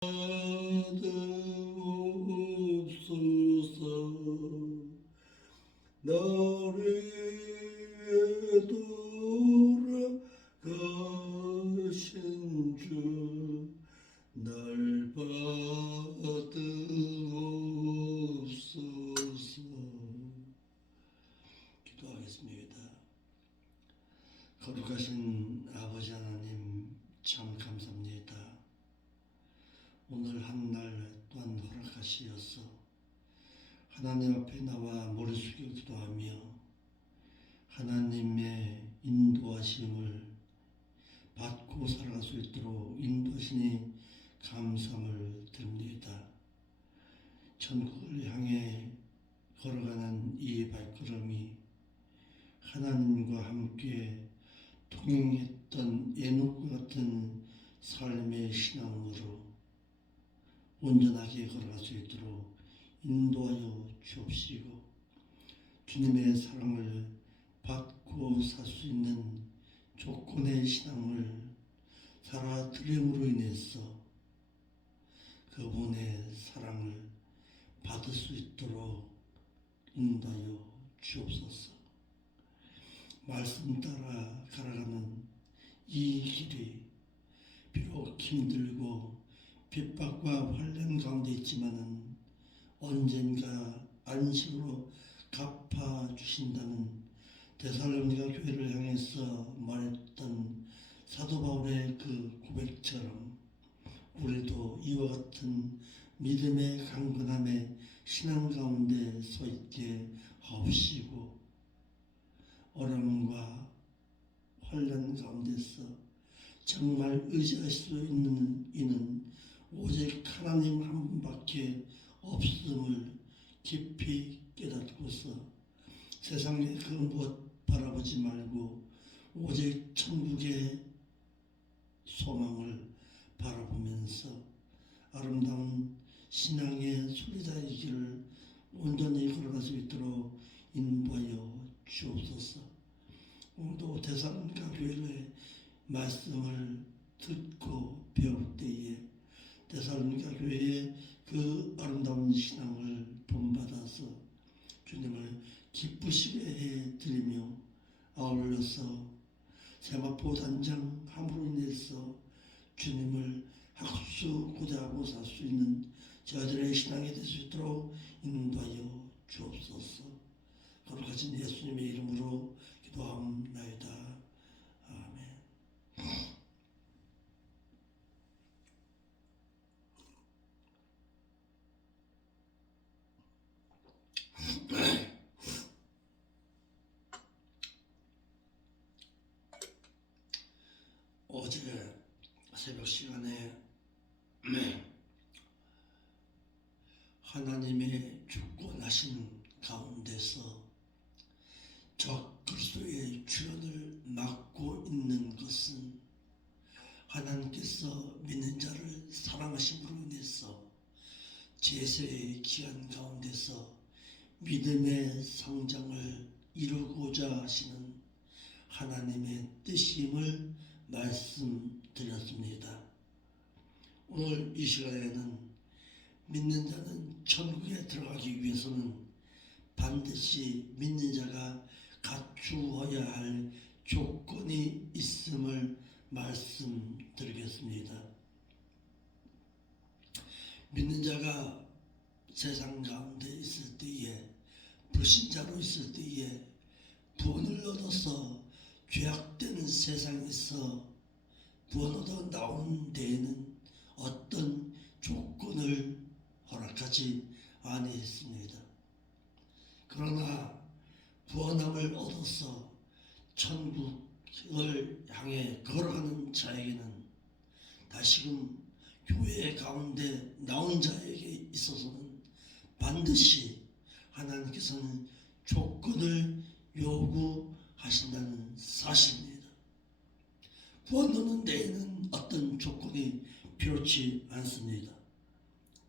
받으옵소서. 나를 돌아가신 주 날 받으옵소서. 기도하겠습니다. 거룩하신 아버지 하나님, 참 감사합니다. 오늘 한 날 또한 허락하시어서 하나님 앞에 나와 머리 숙여 기도하며 하나님의 인도하심을 받고 살아갈 수 있도록 인도하시니 감사함을 드립니다. 천국을 향해 걸어가는 이 발걸음이 하나님과 함께 동행했던 에녹과 같은 삶의 신앙으로 온전하게 걸어갈 수 있도록 인도하여 주옵시고, 주님의 사랑을 받고 살 수 있는 조건의 신앙을 살아드림으로 인해서 그분의 사랑을 받을 수 있도록 인도하여 주옵소서. 말씀 따라 걸어가는 이 길이 비록 힘들고 핍박과 환난 가운데 있지만은 언젠가 안식으로 갚아주신다는 데살로니가 교회를 향해서 말했던 사도 바울의 그 고백처럼 우리도 이와 같은 믿음의 강건함에 신앙 가운데 서 있게 하옵시고, 어려움과 환난 가운데서 정말 의지할 수 있는 이는 오직 하나님 한 분밖에 없음을 깊이 깨닫고서 세상의 그 무엇 바라보지 말고 오직 천국의 소망을 바라보면서 아름다운 신앙의 소리자의 길을 온전히 걸어갈 수 있도록 인도하여 주옵소서. 오늘도 데살로니가 교회의 말씀을 듣고 배울 때에 데살로니가 교회의 그 아름다운 신앙을 본받아서 주님을 기쁘시게 해드리며 아울러서 세마포 단장 함으로 인해서 주님을 학수고대하고 살 수 있는 저희들의 신앙이 될 수 있도록 인도하여 주옵소서. 거룩하신 예수님의 이름으로 기도합나이다. 아멘. 어제 새벽 시간에 하나님의 주권하신 가운데서 적 그리스도의 주연을 맡고 있는 것은 하나님께서 믿는 자를 사랑하심으로 인해서 제세의 기한 가운데서 믿음의 성장을 이루고자 하시는 하나님의 뜻임을 말씀드렸습니다. 오늘 이 시간에는 믿는 자는 천국에 들어가기 위해서는 반드시 믿는 자가 갖추어야 할 조건이 있음을 말씀드리겠습니다. 믿는 자가 세상 가운데 있을 때에, 불신자로 있을 때에 구원을 얻어서 죄악되는 세상에서 구원 얻어 나온 데에는 어떤 조건을 허락하지 아니했습니다. 그러나 구원함을 얻어서 천국을 향해 걸어가는 자에게는, 다시금 교회 가운데 나온 자에게 있어서는 반드시 하나님께서는 조건을 요구하신다는 사실입니다. 구원 얻는 데에는 어떤 조건이 필요치 않습니다.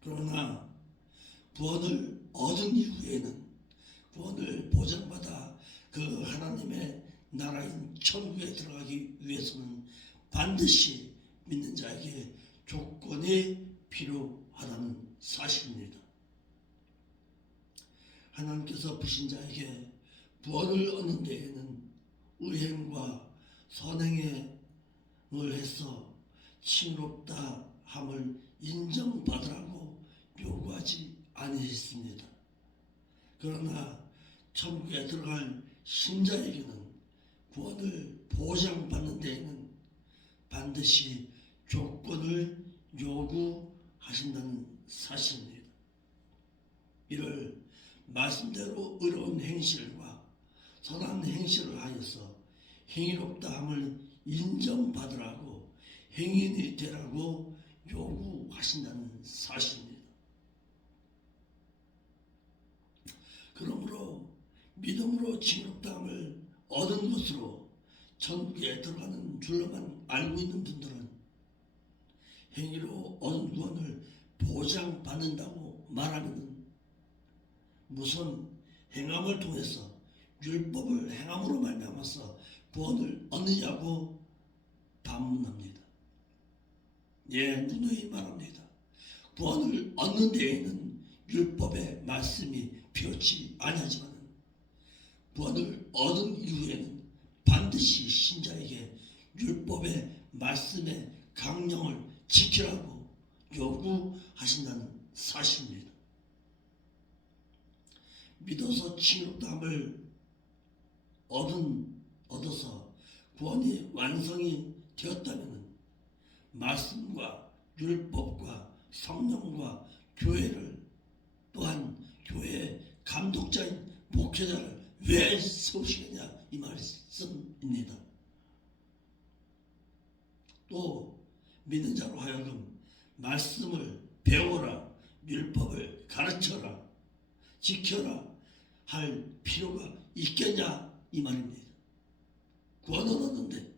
그러나 구원을 얻은 이후에는, 구원을 보장받아 그 하나님의 나라인 천국에 들어가기 위해서는 반드시 믿는 자에게 조건이 필요하다는 사실입니다. 하나님께서 불신자에게 구원을 얻는 데에는 의행과 선행을 해서 칭롭다 함을 인정받으라고 요구하지 아니했습니다. 그러나 천국에 들어갈 신자에게는 구원을 보장받는 데에는 반드시 조건을 요구하신다는 사실입니다. 이를 말씀대로 의로운 행실과 선한 행실을 하여서 행위롭다 함을 인정받으라고 행인이 되라고 요구하신다는 사실입니다. 그러므로 믿음으로 칭롭다 함을 얻은 것으로 천국에 들어가는 줄로만 알고 있는 분들은 행위로 얻은 구원을 보장받는다고 말하면 무슨 행함을 통해서 율법을 행함으로 말미암아서 구원을 얻느냐고 반문합니다. 예, 누누이 말합니다. 구원을 얻는 데에는 율법의 말씀이 필요치 아니하지만 구원을 얻은 이후에는 반드시 신자에게 율법의 말씀의 강령을 지키라고 요구하신다는 사실입니다. 믿어서 칭롭다함을 얻어서 구원이 완성이 되었다면 말씀과 율법과 성령과 교회를 또한 교회의 감독자인 목회자를 왜 세우시겠냐 이 말씀입니다. 또 믿는 자로 하여금 말씀을 배워라, 율법을 가르쳐라, 지켜라 할 필요가 있겠냐 이 말입니다. 구원을 얻는데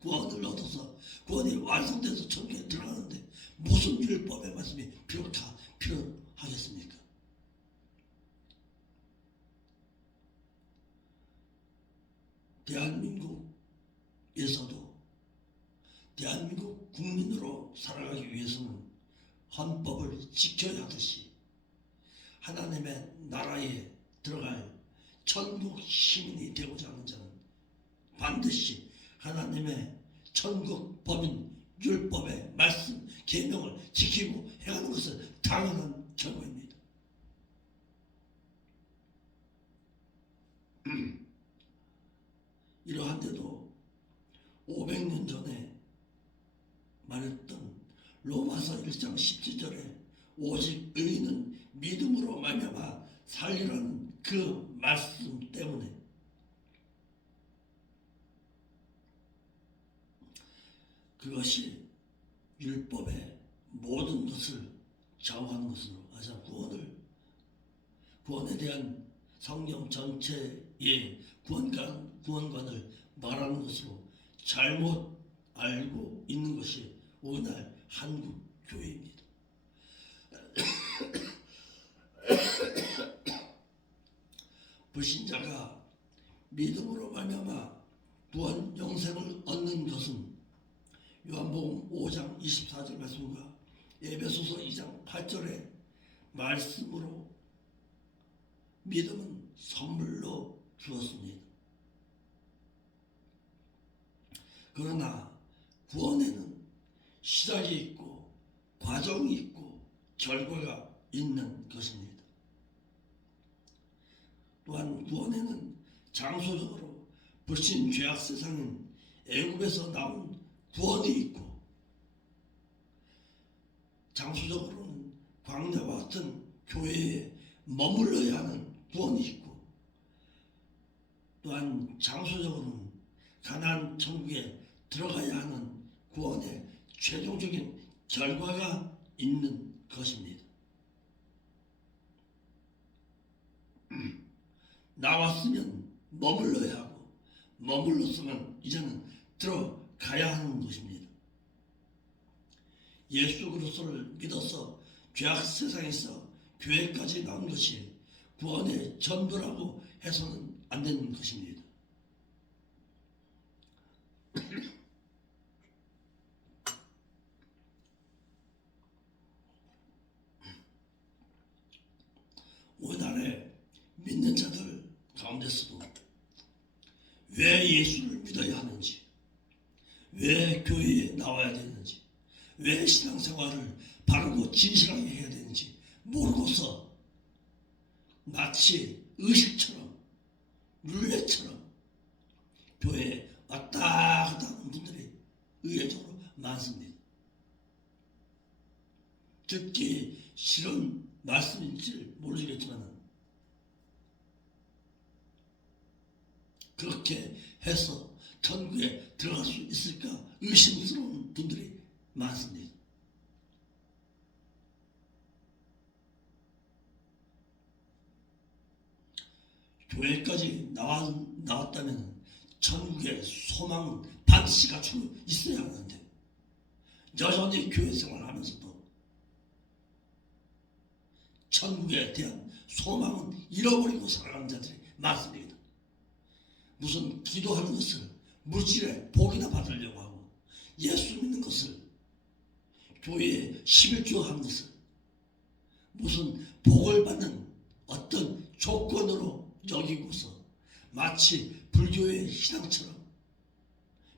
구원을 얻어서 구원이 완성돼서 천국에 들어가는데 무슨 율법의 말씀이 필요하겠습니까? 대한민국에서도 대한민국 국민으로 살아가기 위해서는 헌법을 지켜야 하듯이 하나님의 나라에 들어갈 천국 시민이 되고자 하는 자는 반드시 하나님의 천국 법인 율법의 말씀 계명을 지키고 행하는 것은 당연한 결과입니다. 이러한데도 500년 전에 말했던 로마서 1장 17절에 오직 의인은 믿음으로 말미암아 살리라는 그 말씀 때문에 그것이 율법의 모든 것을 좌우하는 것으로 아자 구원에 대한 성경 전체의 구원관을 말하는 것으로 잘못 알고 있는 것이 오늘 한국 교회입니다. 불신자가 믿음으로 말미암아 구원 영생을 얻는 것은 요한복음 5장 24절 말씀과 에베소서 2장 8절의 말씀으로 믿음은 선물로 주었습니다. 그러나 구원에는 시작이 있고 과정이 있고 결과가 있는 것입니다. 또한 구원에는 장소적으로 불신 죄악 세상인 애굽에서 나온 구원이 있고 장소적으로는 광야와 같은 교회에 머물러야 하는 구원이 있고 또한 장소적으로는 가나안 천국에 들어가야 하는 구원의 최종적인 결과가 있는 것입니다. 나왔으면 머물러야 하고 머물렀으면 이제는 들어가야 하는 것입니다. 예수 그리스도를 믿어서 죄악 세상에서 교회까지 나온 것이 구원의 전부라고 해서는 안 되는 것입니다. 오늘날의 믿는 자들 가운데서도 왜 예수를 믿어야 하는지, 왜 교회에 나와야 되는지, 왜 신앙생활을 바르고 진실하게 해야 되는지 모르고서 마치 의식처럼 룰렛처럼 교회에 왔다 갔다 하는 분들이 의외적으로 많습니다. 듣기 싫은 말씀인지 모르겠지만 그렇게 해서 천국에 들어갈 수 있을까 의심스러운 분들이 많습니다. 교회까지 나왔다면 천국의 소망은 반드시 갖추고 있어야 하는데 여전히 교회 생활하면서도 천국에 대한 소망은 잃어버리고 살아가는 자들이 많습니다. 무슨 기도하는 것을 물질의 복이나 받으려고 하고, 예수 믿는 것을, 교회에 11조 하는 것을 무슨 복을 받는 어떤 조건으로 여기고서 마치 불교의 신앙처럼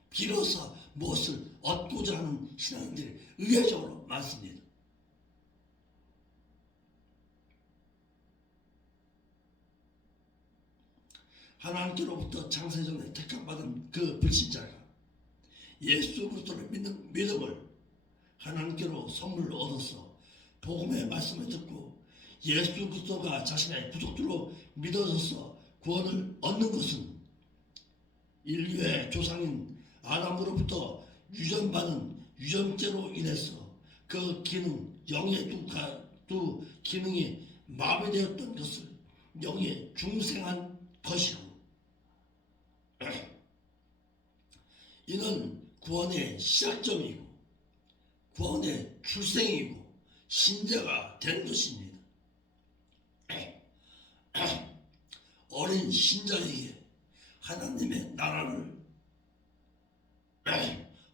빌어서 무엇을 얻고자 하는 신앙들이 의외적으로 많습니다. 하나님께로부터 창세전에 택함받은 그 불신자가 예수 그리스도를 믿는 믿음을 하나님께로 선물로 얻어서 복음의 말씀을 듣고 예수 그리스도가 자신의 구속주로 믿어져서 구원을 얻는 것은 인류의 조상인 아담으로부터 유전받은 유전죄로 인해서 그 기능, 영의 두 기능이 마비되었던 것을 영에 중생한 것이고, 이는 구원의 시작점이고 구원의 출생이고 신자가 된 것입니다. 어린 신자에게 하나님의 나라를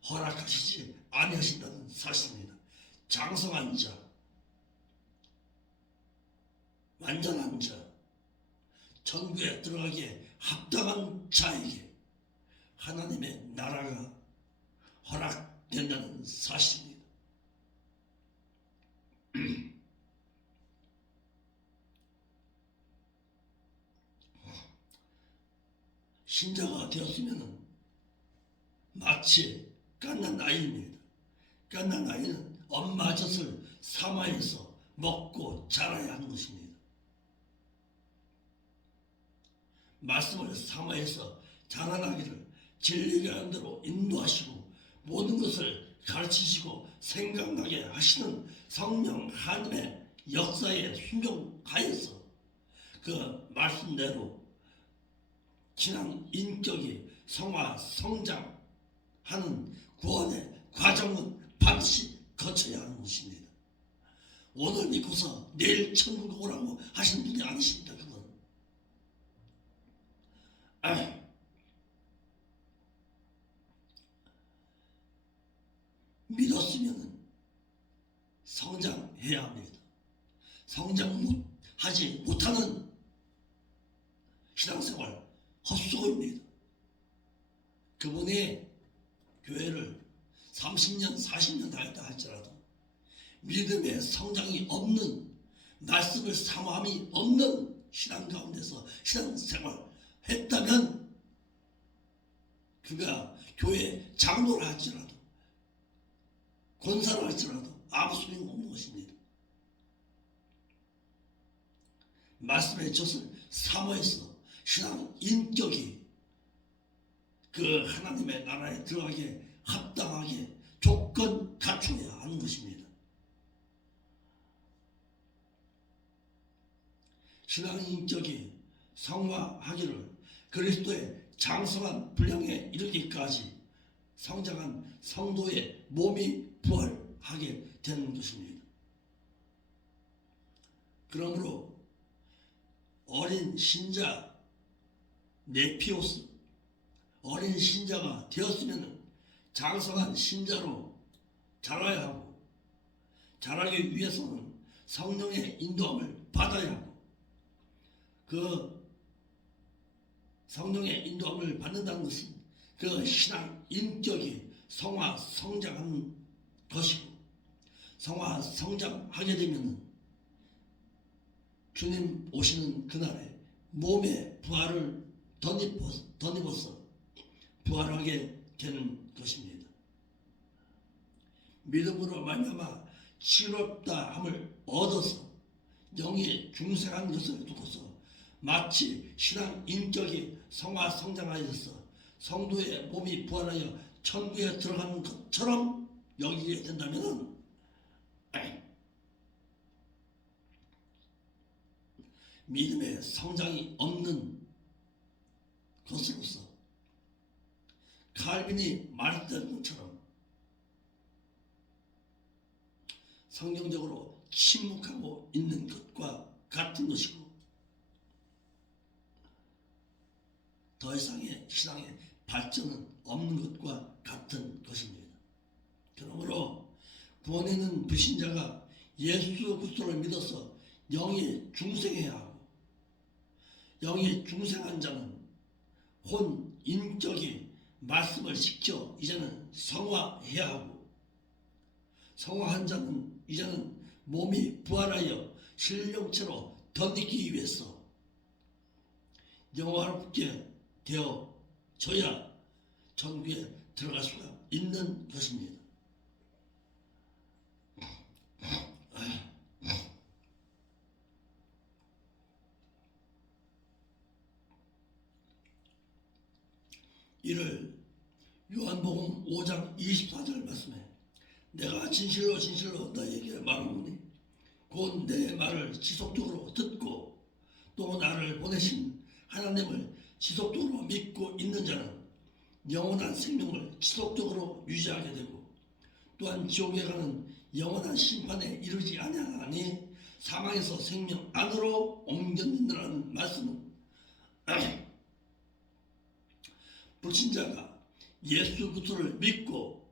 허락하시지 아니하신다는 사실입니다. 장성한 자, 완전한 자, 천국에 들어가기에 합당한 자에게 하나님의 나라가 허락된다는 사실입니다. 신자가 되었으면 마치 갓난 아이입니다. 갓난 아이는 엄마 젖을 사마에서 먹고 자라야 하는 것입니다. 말씀을 사마에서 자라나기를 진리가 하는 대로 인도하시고 모든 것을 가르치시고 생각나게 하시는 성령 하나님의 역사에 순종하여서 그 말씀대로 신앙 인격이 성화 성장하는 구원의 과정은 반드시 거쳐야 하는 것입니다. 오늘 믿고서 내일 천국 오라고 하신 분이 아니십니다. 그건 믿었으면 성장해야 합니다. 성장하지 못하는 신앙생활 헛수고입니다. 그분이 교회를 30년, 40년 다녔다 할지라도 믿음의 성장이 없는, 말씀을 사모함이 없는 신앙 가운데서 신앙생활 했다면 그가 교회 장로를 할지라도 권사를 할지라도 아무 소용 없는 것입니다. 말씀의 젖을 사모해서 신앙 인격이 그 하나님의 나라에 들어가기에 합당하게 조건 갖춰야 하는 것입니다. 신앙 인격이 성화하기를 그리스도의 장성한 분량에 이르기까지 성장한 성도의 몸이 부활하게 되는 것입니다. 그러므로 어린 신자 네피오스, 어린 신자가 되었으면 장성한 신자로 자라야 하고, 자라기 위해서는 성령의 인도함을 받아야 하고, 그 성령의 인도함을 받는다는 것은 그 신앙 인격이 성화 성장하는 것이고, 성화 성장하게 되면 주님 오시는 그날에 몸의 부활을 덧입어서 부활하게 되는 것입니다. 믿음으로 말미암아 치롭다 함을 얻어서 영이 중생한 것을 두고서 마치 신앙 인격이 성화 성장하여서 성도의 몸이 부활하여 천국에 들어가는 것처럼 여기게 된다면 믿음의 성장이 없는 것으로서 칼빈이 말했던 것처럼 성경적으로 침묵하고 있는 것과 같은 것이고, 더 이상의 신앙의 발전은 없는 것과 같은 것입니다. 그러므로 구원에는 불신자가 예수 그리스도를 믿어서 영이 중생해야 하고, 영이 중생한 자는 혼 인격이 말씀을 지켜 이제는 성화해야 하고, 성화한 자는 이제는 몸이 부활하여 신령체로 덧입기 위해서 영화롭게 되어져야 천국에 들어갈 수가 있는 것입니다. 이를 요한복음 5장 24절 말씀에 내가 진실로 진실로 너에게 말하노니 곧 내 말을 지속적으로 듣고 또 나를 보내신 하나님을 지속적으로 믿고 있는 자는 영원한 생명을 지속적으로 유지하게 되고, 또한 지옥에 가는 영원한 심판에 이르지 아니하나니 사망에서 생명 안으로 옮겨진다는 말씀은 불신자가 예수 그리스도를 믿고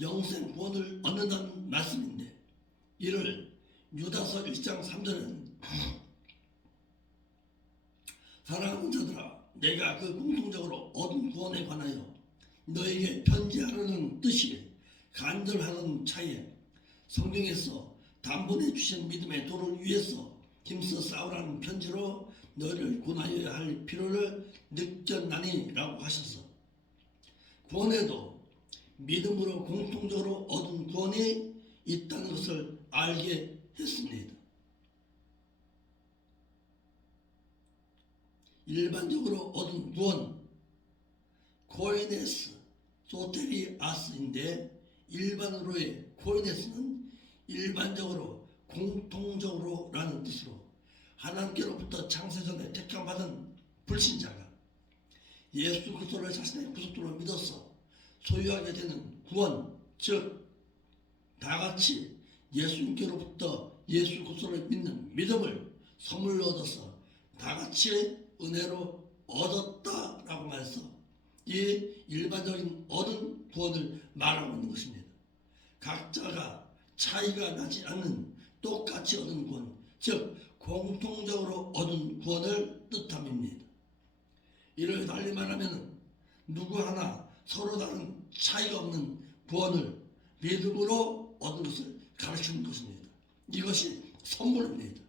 영생 구원을 얻는다는 말씀인데, 이를 유다서 1장 3절에는 사랑하는 자들아 내가 그 공통적으로 얻은 구원에 관하여 너에게 편지하려는 뜻이 간절하는 차에 성경에서 단번에 주신 믿음의 도를 위해서 힘써 싸우라는 편지로 너희를 권하여야 할 필요를 느꼈나니라고 하셔서 구원에도 믿음으로 공통적으로 얻은 구원이 있다는 것을 알게 했습니다. 일반적으로 얻은 구원, 코이네스, 소테리아스인데, 일반으로의 코이네스는 일반적으로 공통적으로 라는 뜻으로 하나님께로부터 창세전에 택함받은 불신자가 예수 그리스도를 자신의 구속주로 믿어서 소유하게 되는 구원, 즉 다같이 예수님께로부터 예수 그리스도를 믿는 믿음을 선물로 얻어서 다같이 은혜로 얻었다라고 말해서 이 일반적인 얻은 구원을 말하고 있는 것입니다. 각자가 차이가 나지 않는 똑같이 얻은 구원, 즉 공통적으로 얻은 구원을 뜻함입니다. 이를 달리 말하면 누구 하나 서로 다른 차이가 없는 구원을 믿음으로 얻은 것을 가르치는 것입니다. 이것이 선물입니다.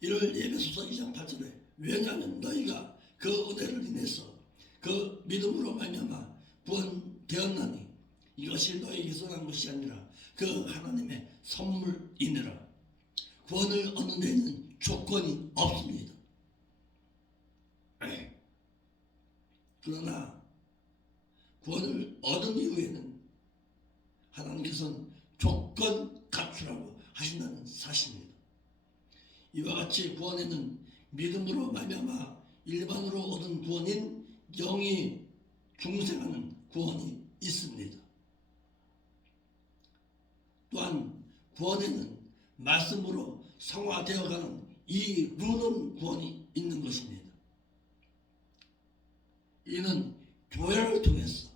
이를 에베소서 2장 8절에 왜냐하면 너희가 그 은혜를 인해서 그 믿음으로 말미암아 구원되었나니 이것이 너희에게서 난 것이 아니라 그 하나님의 선물이니라. 구원을 얻는 데에는 조건이 없습니다. 그러나 구원을 얻은 이후에는 하나님께서는 조건 갖추라고 하신다는 사실입니다. 이와 같이 구원에는 믿음으로 말미암아 일반으로 얻은 구원인 영이 중생하는 구원이 있습니다. 또한 구원에는 말씀으로 성화되어가는 이루는 구원이 있는 것입니다. 이는 교회를 통해서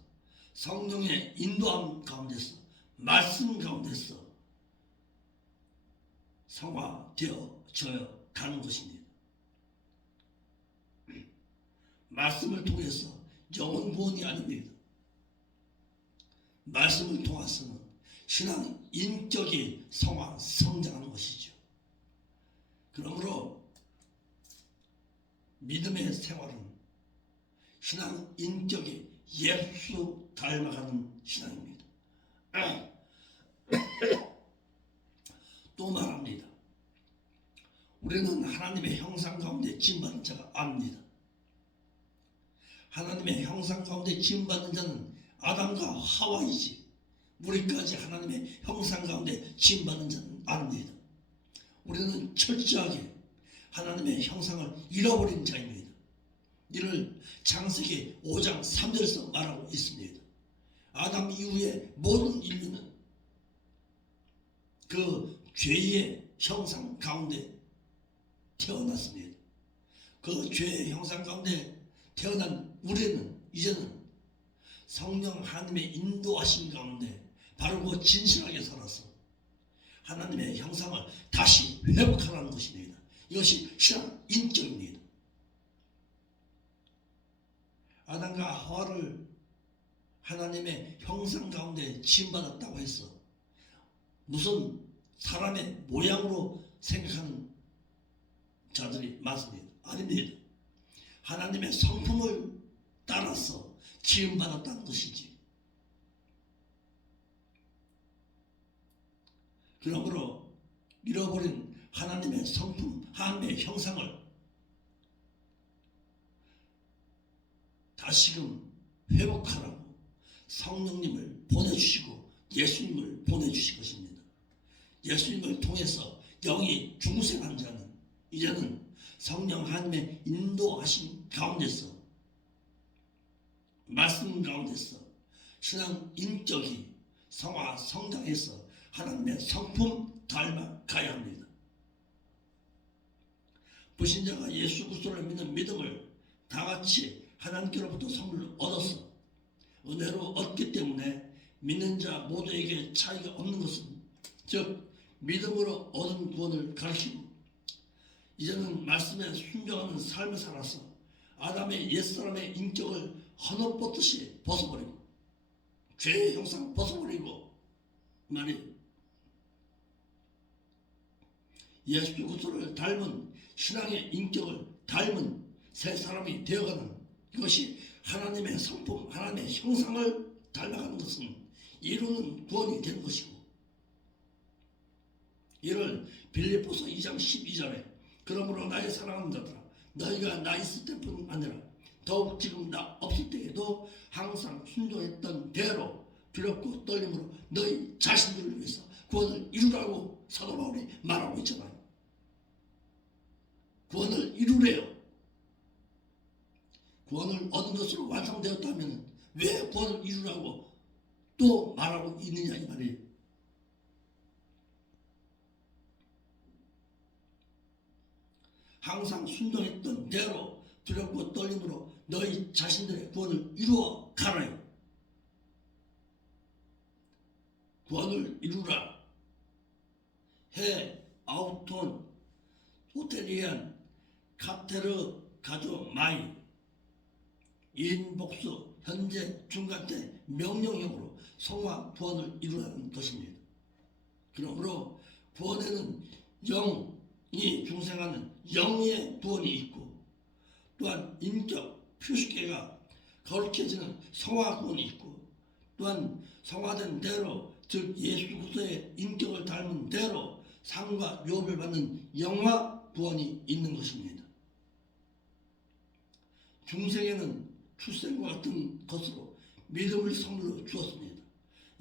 성령의 인도함 가운데서 말씀 가운데서 성화되어져야 가는 것입니다. 말씀을 통해서 영혼 구원이 아닙니다. 말씀을 통해서는 신앙 인격이 성장하는 것이죠. 그러므로 믿음의 생활은 신앙 인격이 예수 닮아가는 신앙입니다. 또 말합니다. 우리는 하나님의 형상 가운데 지음받은 자가 아닙니다. 하나님의 형상 가운데 지음받은 자는 아담과 하와이지 우리까지 하나님의 형상 가운데 지음받은 자는 아닙니다. 우리는 철저하게 하나님의 형상을 잃어버린 자입니다. 이를 창세기 5장 3절에서 말하고 있습니다. 아담 이후에 모든 인류는 그 죄의 형상 가운데 태어났습니다. 그 죄의 형상 가운데 태어난 우리는 이제는 성령 하나님의 인도하심 가운데 바르고 진실하게 살아서 하나님의 형상을 다시 회복하라는 것입니다. 이것이 신앙 인격입니다. 아담과 하와를 하나님의 형상 가운데 지음받았다고 해서 무슨 사람의 모양으로 생각하는 자들이 많습니다. 아닙니다. 하나님의 성품을 따라서 지음받았다는 것이지. 그러므로 잃어버린 하나님의 성품, 하나님의 형상을 다시금 회복하라고 성령님을 보내주시고 예수님을 보내주실 것입니다. 예수님을 통해서 영이 중생한 자는 이제는 성령 하나님의 인도하신 가운데서 말씀 가운데서 신앙 인격이 성장해서 하나님의 성품 닮아가야 합니다. 불신자가 예수 그리스도를 믿는 믿음을 다같이 하나님께로부터 선물을 얻어서 은혜로 얻기 때문에 믿는 자 모두에게 차이가 없는 것은 즉 믿음으로 얻은 구원을 가르치고 이제는 말씀에 순종하는 삶을 살아서 아담의 옛사람의 인격을 헌옷벗듯이 벗어버리고 죄의 형상 벗어버리고 말이 예수 그리스도를 닮은 신앙의 인격을 닮은 새 사람이 되어가는 이것이 하나님의 성품, 하나님의 형상을 닮아가는 것은 이루는 구원이 되는 것이고 이를 빌립보서 2장 12절에 그러므로 나의 사랑하는 자들아 너희가 나 있을 때뿐 아니라 더욱 지금 나 없을 때에도 항상 순종했던 대로 두렵고 떨림으로 너희 자신들을 위해서 구원을 이루라고 사도 바울이 말하고 있잖아요. 구원을 이루래요. 구원을 얻은 것으로 완성되었다면 왜 구원을 이루라고 또 말하고 있느냐 이 말이에요. 항상 순종했던 대로 두렵고 떨림으로 너희 자신들의 구원을 이루어 가라요. 구원을 이루라. 해, 아우톤, 호텔리안, 카테르, 가조, 마이 인복수, 현재, 중간 때 명령형으로 성화 구원을 이루라는 것입니다. 그러므로 구원에는 영이 중생하는 영의 구원이 있고 또한 인격, 표식계가 거룩해지는 성화 구원이 있고 또한 성화된 대로 즉 예수 그리스도의 인격을 닮은 대로 상과 유업을 받는 영화 구원이 있는 것입니다. 중생에는 출생과 같은 것으로 믿음을 선물로 주었습니다.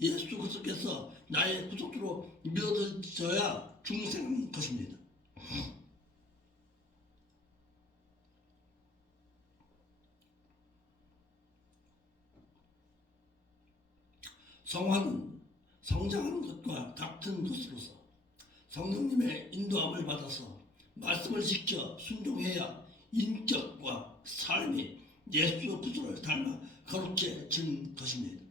예수 그리스도께서 나의 구속주로 믿어져야 중생한 것입니다. 성화는 성장하는 것과 같은 것으로서 성령님의 인도함을 받아서 말씀을 지켜 순종해야 인격과 삶이 예수 그리스도를 닮아 거룩해지는 것입니다.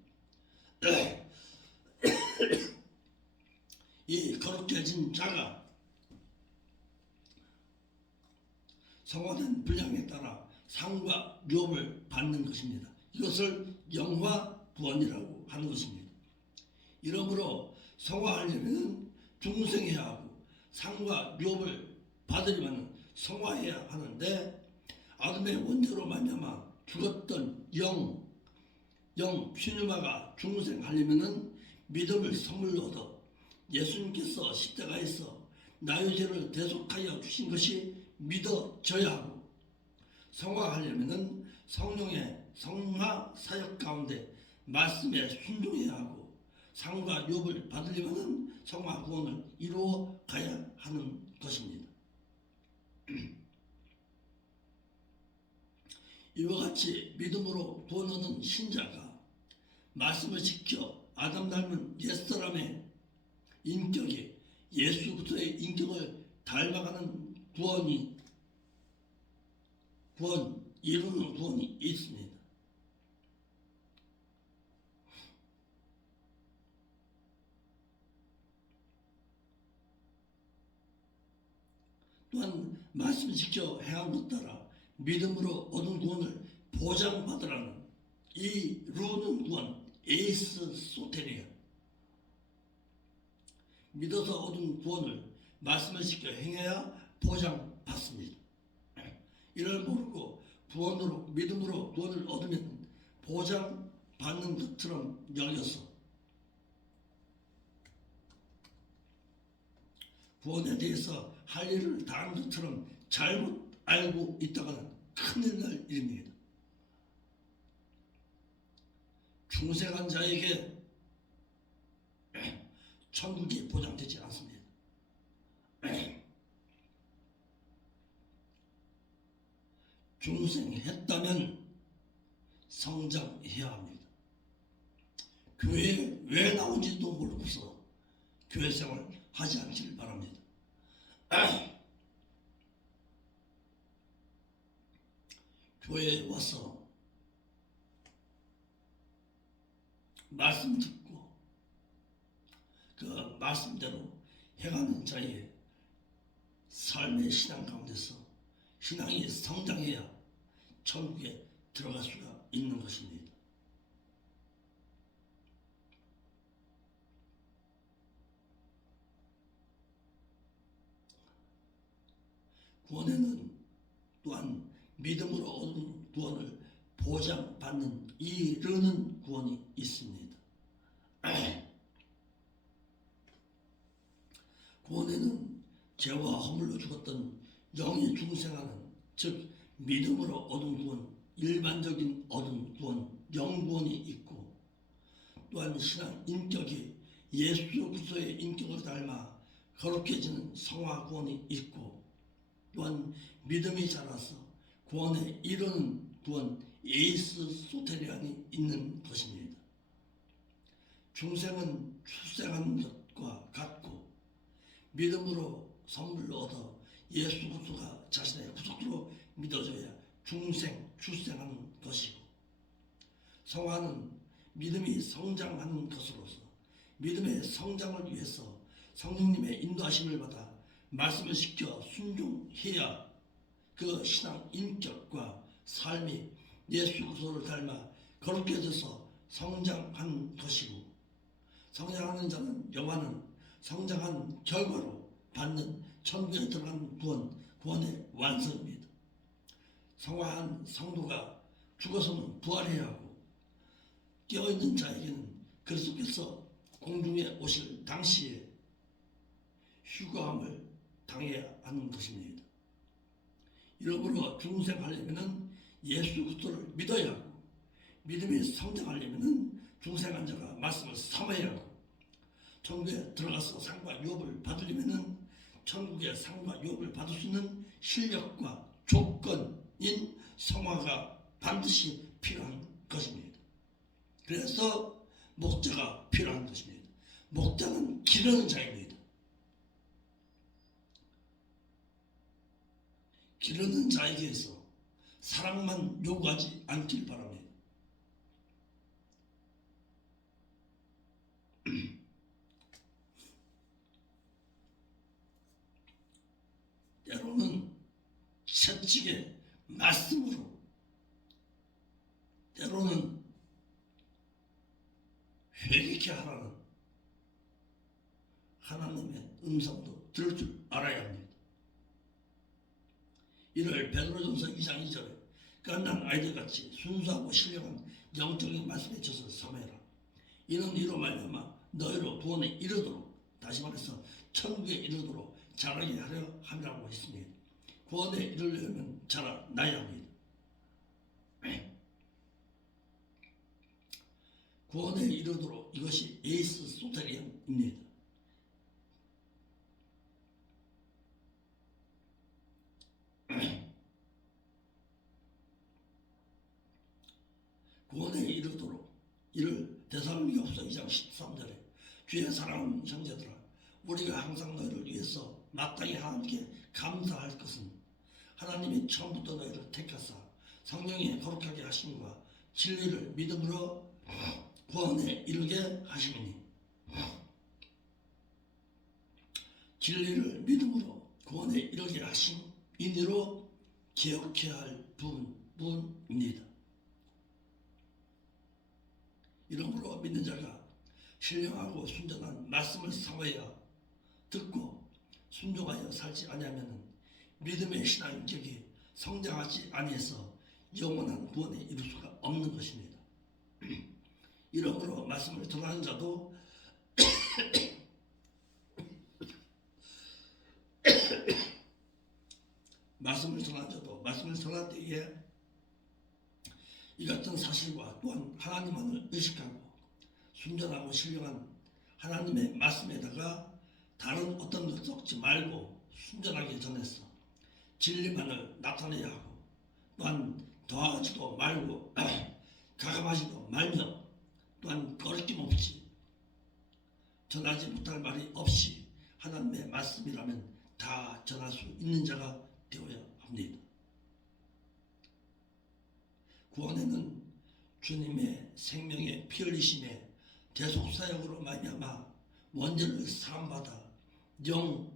이 거룩해진 자가 성화된 분량에 따라 상과 유업을 받는 것입니다. 이것을 영화 구원이라고 하는 것입니다. 이러므로 성화하려면 중생해야 하고 상과 유업을 받으려면 성화해야 하는데, 아담의 원죄로 말미암아 죽었던 영 퓨뉴마가 중생하려면 믿음을 선물로 얻어 예수님께서 십자가에서 나의 죄를 대속하여 주신 것이 믿어져야 하고, 성화하려면 성령의 성화 사역 가운데 말씀에 순종해야 하고, 상과 유업을 받으려면 성화 구원을 이루어 가야 하는 것입니다. 이와 같이 믿음으로 구원 얻은 신자가 말씀을 지켜 아담 닮은 옛사람의 인격이 예수 그리스도의 인격을 닮아가는 이루는 구원이 있습니다. 또한 말씀을 지켜 행한 것 따라 믿음으로 얻은 구원을 보장받으라는 이루는 구원, 에이스 소테리아. 믿어서 얻은 구원을 말씀을 지켜 행해야 보장받습니다. 이를 모르고 구원으로 믿음으로 구원을 얻으면 보장받는 것처럼 여겨서 구원에 대해서 할 일을 다한 것처럼 잘못 알고 있다가는 큰일 날 일입니다. 중생한 자에게 천국이 보장되지 않습니다. 중생했다면 성장해야 합니다. 교회에 왜 나온지도 모르고서 교회 생활 하지 않기를 바랍니다. 교회에 와서 말씀 듣고 그 말씀대로 행하는 자의 삶의 신앙 가운데서 신앙이 성장해야 천국에 들어갈 수가 있는 것입니다. 구원에는 또한 믿음으로 얻은 구원을 보장받는 이르는 구원이 있습니다. 구원에는 죄와 허물로 죽었던 영이 중생하는, 즉 믿음으로 얻은 구원, 일반적인 얻은 구원, 영구원이 있고, 또한 신앙 인격이 예수 그리스도의 인격을 닮아 거룩해지는 성화 구원이 있고, 또한 믿음이 자라서 구원에 이르는 구원, 에이스 소테리안이 있는 것입니다. 중생은 출생한 것과 같고 믿음으로 선물로 얻어 예수 그리스도가 자신의 구속주로 믿어져야 출생하는 것이고, 성화는 믿음이 성장하는 것으로서 믿음의 성장을 위해서 성령님의 인도하심을 받아 말씀을 지켜 순종해야 그 신앙 인격과 삶이 예수 그리스도를 닮아 거룩해져서 성장하는 것이고, 성장하는 자는 영화는 성장한 결과로 받는 천국에 들어가는 구원의 완성입니다. 성화한 성도가 죽어서는 부활해야 하고, 깨어있는 자에게는 그리스도께서 공중에 오실 당시에 휴거함을 당해야 하는 것입니다. 이러므로 중생하려면 예수 그리스도를 믿어야 하고, 믿음이 성장하려면 중생한 자가 말씀을 삼아야 하고, 천국에 들어가서 상과 유업을 받으려면 천국의 상과 유업을 받을 수 있는 실력과 조건인 성화가 반드시 필요한 것입니다. 그래서 목자가 필요한 것입니다. 목자는 기르는 자입니다. 기르는 자에게서 사랑만 요구하지 않길 바랍니다. 때로는 채찍의 말씀으로 때로는 회개케 하라는 하나님의 음성도 들을 줄 알아야 합니다. 이를 베드로전서 2장 2절에 깐난 아이들같이 순수하고 신령한 영적인 말씀에 젖어 삼아라. 이는 이로 말미암아 너희로 구원에 이르도록, 다시 말해서 천국에 이르도록 자라게 하려 함이라고 했습니다. 구원에 이르려면 자라나야 합니다. 구원에 이르도록, 이것이 에이스 소테리안입니다. 구원에 이르도록, 이를 데살로니가후서 2장 13절에 주의 사랑하는 형제들아, 우리가 항상 너희를 위해서 마땅히 하나님께 감사할 것은 하나님이 처음부터 너희를 택하사 성령에 거룩하게 하심과 진리를 믿음으로 구원에 이르게 하심이니, 진리를 믿음으로 구원에 이르게 하심 이니로 기억해야 할 부분입니다. 이러므로 믿는 자가 신령하고 순전한 말씀을 사모하여 듣고 순종하여 살지 아니하면 믿음의 신앙격이 성장하지 아니해서 영원한 구원에 이룰 수가 없는 것입니다. 이러므로 말씀을 전하는 자도 말씀을 전할 때에 이 같은 사실과 또한 하나님만을 의식하고 순전하고 신령한 하나님의 말씀에다가 다른 어떤 것 섞지 말고 순전하게 전해서 진리만을 나타내야 하고, 또한 더하지도 말고 가감하지도 말며, 또한 거리낌 없이 전하지 못할 말이 없이 하나님의 말씀이라면 다 전할 수 있는 자가 되어야 합니다. 구원에는 주님의 생명의 피 흘리심에 대속사역으로 말미암아 원죄를 사함받아 영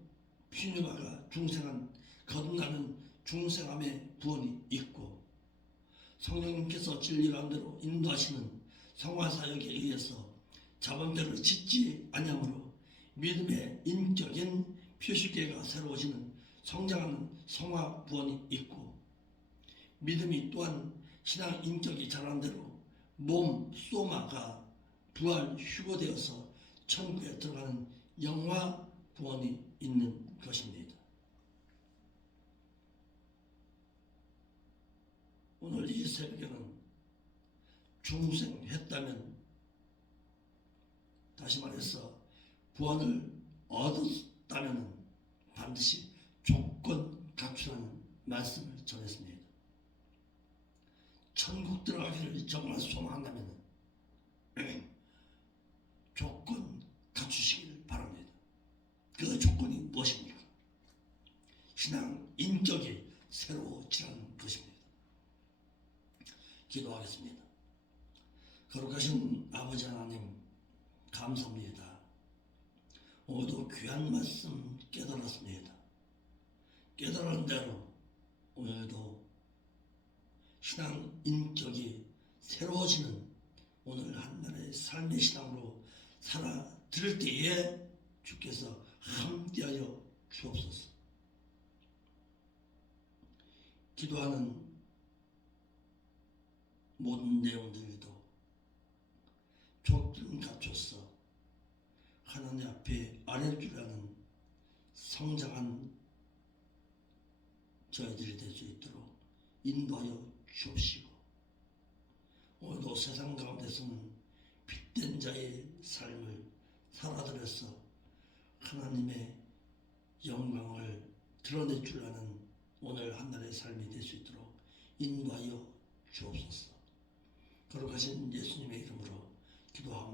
피누마가 중생한 거듭나는 중생함의 구원이 있고, 성령님께서 진리 가운데로 인도하시는 성화사역에 의해서 자범죄를 짓지 아니하므로 믿음의 인격인 표식계가 새로워지는 성장하는 성화 구원이 있고, 믿음이 또한 신앙 인격이 자란 대로 몸 소마가 부활 휴거되어서 천국에 들어가는 영화 구원이 있는 것입니다. 오늘 이 새벽에는 중생했다면, 다시 말해서 구원을 얻었다면 반드시 조건 갖추라는 말씀을 전했습니다. 천국 들어가기를 정말 소망한다면 조건 갖추시길 바랍니다. 그 조건이 무엇입니까? 신앙 인격이 새로워지라는 것입니다. 기도하겠습니다. 거룩하신 아버지 하나님, 감사합니다. 오늘도 귀한 말씀 깨달았습니다. 깨달은 대로 오늘도 신앙 인격이 새로워지는 오늘 한 날의 삶의 신앙으로 살아들 때에 주께서 함께하여 주옵소서. 기도하는 모든 내용들도 조건 갖춰서 하나님 앞에 아뢰주라는 성장한 저희들이 될 수 있도록 인도하여 주옵시고, 오늘도 세상 가운데서는 빛된 자의 삶을 살아들여서 하나님의 영광을 드러내 주라는 오늘 한 날의 삶이 될 수 있도록 인도하여 주옵소서. 거룩하신 예수님의 이름으로 기도합니다.